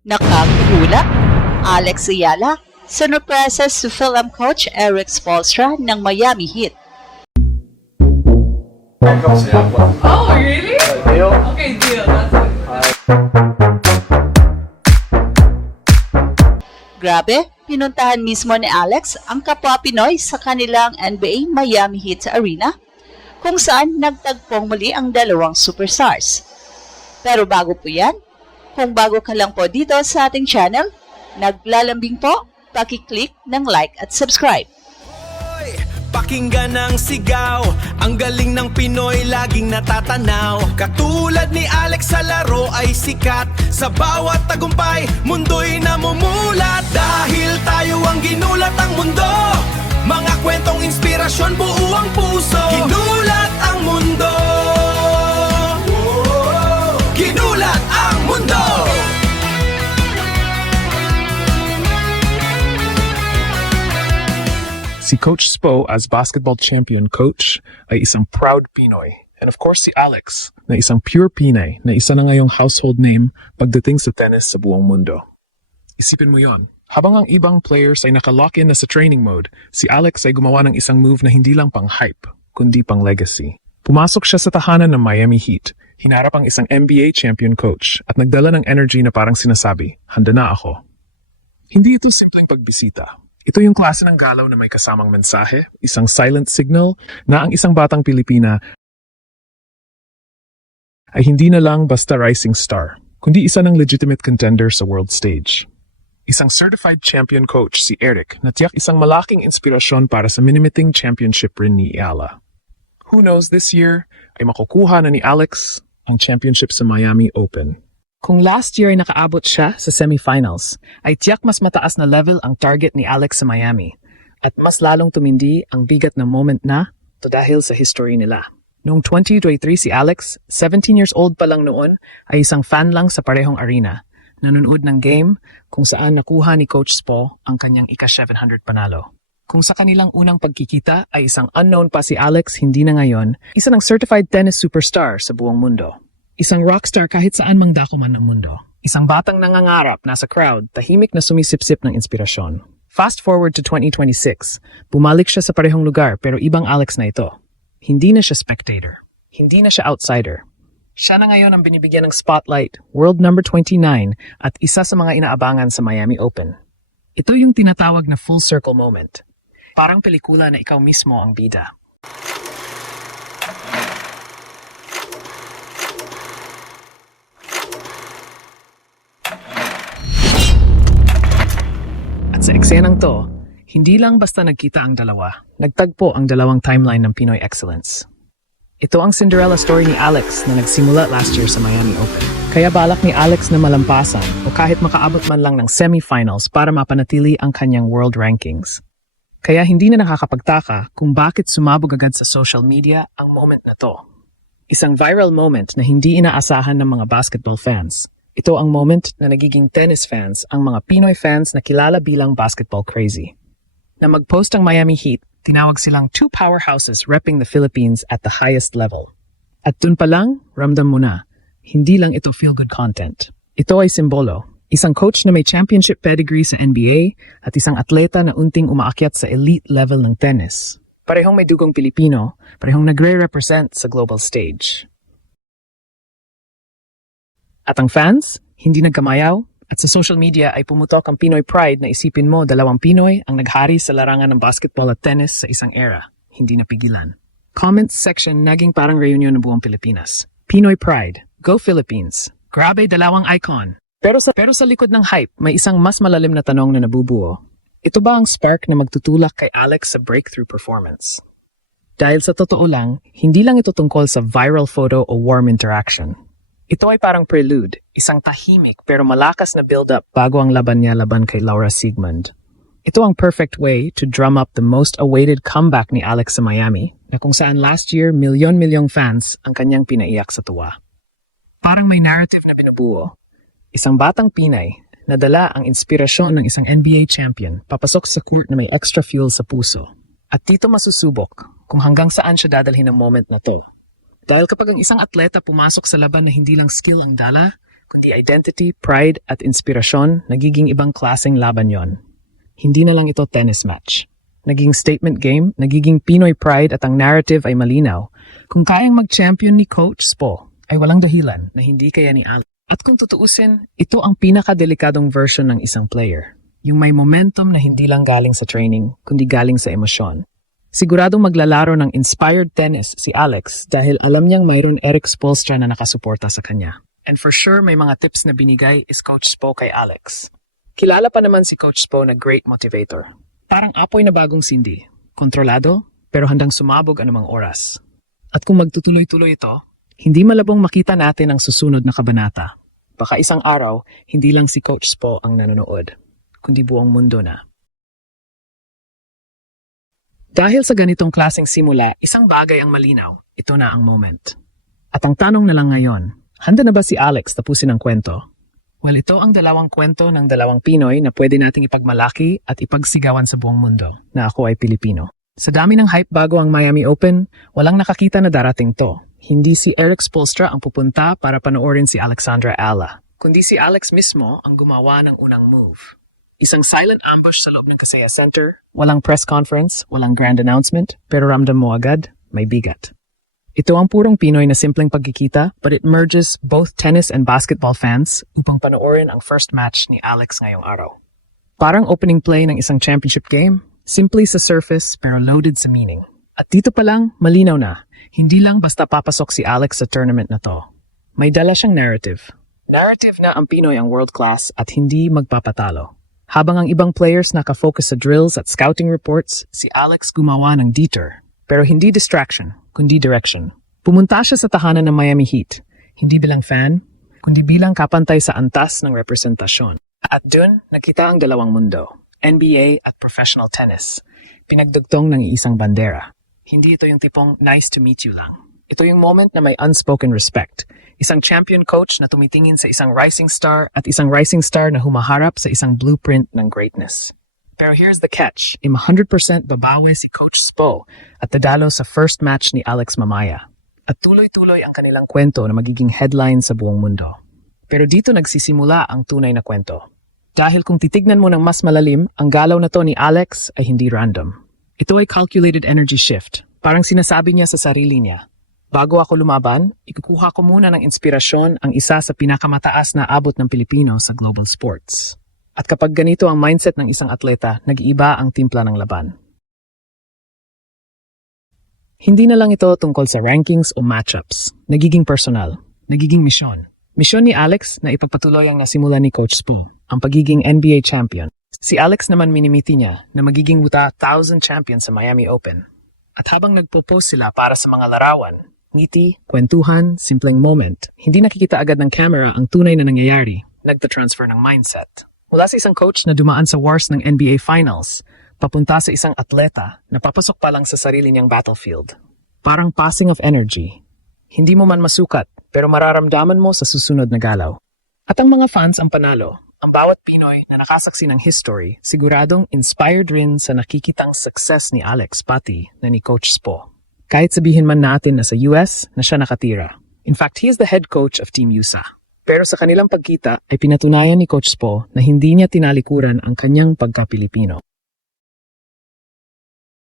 Nakakahula, Alex Ayala, sinurpresa si film coach Eric Spoelstra ng Miami Heat. Oh, really? Deal? Okay, deal. That's it. Grabe, pinuntahan mismo ni Alex ang kapwa Pinoy sa kanilang NBA Miami Heat Arena, kung saan nagtagpong muli ang dalawang superstars. Pero bago po yan, kung bago ka lang po dito sa ating channel, naglalambing po, paki-click ng like at subscribe. Pakinggan ang sigaw, ang galing ng Pinoy laging natatanaw. Katulad ni Alex sa laro ay sikat, sa bawat tagumpay mundo'y namumulat. Dahil tayo ang ginulat ang mundo, mga kwentong inspirasyon buo ang puso. Ginulat ang mundo, ginulat ang mundo. Si Coach Spo as basketball champion coach ay isang proud Pinoy. And of course si Alex na isang pure Pinay na isa na ngayong household name pagdating sa tennis sa buong mundo. Isipin mo yon. Habang ang ibang players ay naka-lock-in na sa training mode, si Alex ay gumawa ng isang move na hindi lang pang hype, kundi pang legacy. Pumasok siya sa tahanan ng Miami Heat, hinarap ang isang NBA champion coach at nagdala ng energy na parang sinasabi, handa na ako. Hindi ito simpleng pagbisita. Ito yung klase ng galaw na may kasamang mensahe, isang silent signal na ang isang batang Pilipina ay hindi na lang basta rising star, kundi isa ng legitimate contender sa world stage. Isang certified champion coach si Eric na tiyak isang malaking inspirasyon para sa minimiting championship rin ni Ayala. Who knows, this year ay makukuha na ni Alex ang championship sa Miami Open. Kung last year ay nakaabot siya sa semifinals, ay tiyak mas mataas na level ang target ni Alex sa Miami at mas lalong tumindi ang bigat na moment na to dahil sa history nila. Noong 2023 si Alex, 17 years old pa lang noon, ay isang fan lang sa parehong arena. Nanonood ng game kung saan nakuha ni Coach Spo ang kanyang ika-700 panalo. Kung sa kanilang unang pagkikita ay isang unknown pa si Alex, hindi na ngayon, isa ng certified tennis superstar sa buong mundo. Isang rockstar kahit saan mang dako man ng mundo. Isang batang nangangarap, nasa crowd, tahimik na sumisipsip ng inspirasyon. Fast forward to 2026, bumalik siya sa parehong lugar pero ibang Alex na ito. Hindi na siya spectator. Hindi na siya outsider. Siya na ngayon ang binibigyan ng spotlight, world number 29 at isa sa mga inaabangan sa Miami Open. Ito yung tinatawag na full circle moment. Parang pelikula na ikaw mismo ang bida. Sa eksenang to, hindi lang basta nagkita ang dalawa, nagtagpo ang dalawang timeline ng Pinoy excellence. Ito ang Cinderella story ni Alex na nagsimula last year sa Miami Open. Kaya balak ni Alex na malampasan o kahit makaabot man lang ng semifinals para mapanatili ang kanyang world rankings. Kaya hindi na nakakapagtaka kung bakit sumabog agad sa social media ang moment na to. Isang viral moment na hindi inaasahan ng mga basketball fans. Ito ang moment na nagiging tennis fans ang mga Pinoy fans na kilala bilang basketball crazy. Na mag-post ang Miami Heat, tinawag silang two powerhouses repping the Philippines at the highest level. At dun pa lang, ramdam mo na, hindi lang ito feel-good content. Ito ay simbolo, isang coach na may championship pedigree sa NBA at isang atleta na unting umaakyat sa elite level ng tennis. Parehong may dugong Pilipino, parehong nagre-represent sa global stage. At ang fans, hindi nagkamayaw, at sa social media ay pumutok ang Pinoy pride na isipin mo dalawang Pinoy ang naghari sa larangan ng basketball at tennis sa isang era, hindi napigilan. Comments section naging parang reunion ng buong Pilipinas. Pinoy pride, go Philippines, grabe dalawang icon. Pero sa likod ng hype, may isang mas malalim na tanong na nabubuo. Ito ba ang spark na magtutulak kay Alex sa breakthrough performance? Dahil sa totoo lang, hindi lang ito tungkol sa viral photo o warm interaction. Ito ay parang prelude, isang tahimik pero malakas na build-up bago ang laban niya laban kay Laura Siegemund. Ito ang perfect way to drum up the most awaited comeback ni Alex sa Miami, na kung saan last year milyon-milyong fans ang kanyang pinaiyak sa tuwa. Parang may narrative na binubuo. Isang batang Pinay na dala ang inspirasyon ng isang NBA champion papasok sa court na may extra fuel sa puso. At dito masusubok kung hanggang saan siya dadalhin ng moment na to. Dahil kapag ang isang atleta pumasok sa laban na hindi lang skill ang dala, The identity, pride at inspirasyon, nagiging ibang klaseng laban yon. Hindi na lang ito tennis match. Naging statement game, nagiging Pinoy pride at ang narrative ay malinaw. Kung kayang mag-champion ni Coach Spo, ay walang dahilan na hindi kaya ni Alex. At kung tutuusin, ito ang pinakadelikadong version ng isang player. Yung may momentum na hindi lang galing sa training, kundi galing sa emosyon. Siguradong maglalaro ng inspired tennis si Alex dahil alam niyang mayroon Erik Spoelstra na nakasuporta sa kanya. And for sure, may mga tips na binigay is Coach Spo kay Alex. Kilala pa naman si Coach Spo na great motivator. Parang apoy na bagong sindi. Kontrolado, pero handang sumabog anumang oras. At kung magtutuloy-tuloy ito, hindi malabong makita natin ang susunod na kabanata. Baka isang araw, hindi lang si Coach Spo ang nanonood, kundi buong mundo na. Dahil sa ganitong klaseng simula, isang bagay ang malinaw. Ito na ang moment. At ang tanong na lang ngayon, handa na ba si Alex tapusin ang kwento? Well, ito ang dalawang kwento ng dalawang Pinoy na pwede nating ipagmalaki at ipagsigawan sa buong mundo na ako ay Pilipino. Sa dami ng hype bago ang Miami Open, walang nakakita na darating to. Hindi si Erik Spoelstra ang pupunta para panoorin si Alexandra Ala, kundi si Alex mismo ang gumawa ng unang move. Isang silent ambush sa loob ng Kaseya Center, walang press conference, walang grand announcement, pero ramdam mo agad, may bigat. Ito ang purong Pinoy na simpleng pagkikita, but it merges both tennis and basketball fans upang panoorin ang first match ni Alex ngayong araw. Parang opening play ng isang championship game, simply sa surface pero loaded sa meaning. At dito pa lang, malinaw na, hindi lang basta papasok si Alex sa tournament na to. May dala siyang narrative. Narrative na ang Pinoy ang world class at hindi magpapatalo. Habang ang ibang players nakafocus sa drills at scouting reports, si Alex gumawa ng detour. Pero hindi distraction, kundi direction. Pumunta siya sa tahanan ng Miami Heat, hindi bilang fan, kundi bilang kapantay sa antas ng representasyon. At dun, nakita ang dalawang mundo, NBA at professional tennis. Pinagdugtong ng iisang bandera. Hindi ito yung tipong nice to meet you lang. Ito yung moment na may unspoken respect. Isang champion coach na tumitingin sa isang rising star at isang rising star na humaharap sa isang blueprint ng greatness. Pero here's the catch. 100% babawi si Coach Spo at dadalo sa first match ni Alex mamaya. At tuloy-tuloy ang kanilang kwento na magiging headline sa buong mundo. Pero dito nagsisimula ang tunay na kwento. Dahil kung titignan mo ng mas malalim, ang galaw na to ni Alex ay hindi random. Ito ay calculated energy shift. Parang sinasabi niya sa sarili niya, bago ako lumaban, ikukuha ko muna ng inspirasyon ang isa sa pinakamataas na abot ng Pilipino sa global sports. At kapag ganito ang mindset ng isang atleta, nag-iiba ang timpla ng laban. Hindi na lang ito tungkol sa rankings o matchups. Nagiging personal. Nagiging misyon. Misyon ni Alex na ipagpatuloy ang nasimula ni Coach Spo, ang pagiging NBA champion. Si Alex naman minimiti niya na magiging 1,000 champion sa Miami Open. At habang nagpo-post sila para sa mga larawan, ngiti, kwentuhan, simpleng moment, hindi nakikita agad ng camera ang tunay na nangyayari. Nagta-transfer ng mindset. Mula sa isang coach na dumaan sa wars ng NBA Finals, papunta sa isang atleta na papasok pa lang sa sarili niyang battlefield. Parang passing of energy. Hindi mo man masukat, pero mararamdaman mo sa susunod na galaw. At ang mga fans ang panalo. Ang bawat Pinoy na nakasaksi ng history, siguradong inspired rin sa nakikitang success ni Alex pati na ni Coach Spo. Kahit sabihin man natin na sa US na siya nakatira. In fact, he is the head coach of Team USA. Pero sa kanilang pagkita ay pinatunayan ni Coach Spo na hindi niya tinalikuran ang kanyang pagka-Pilipino.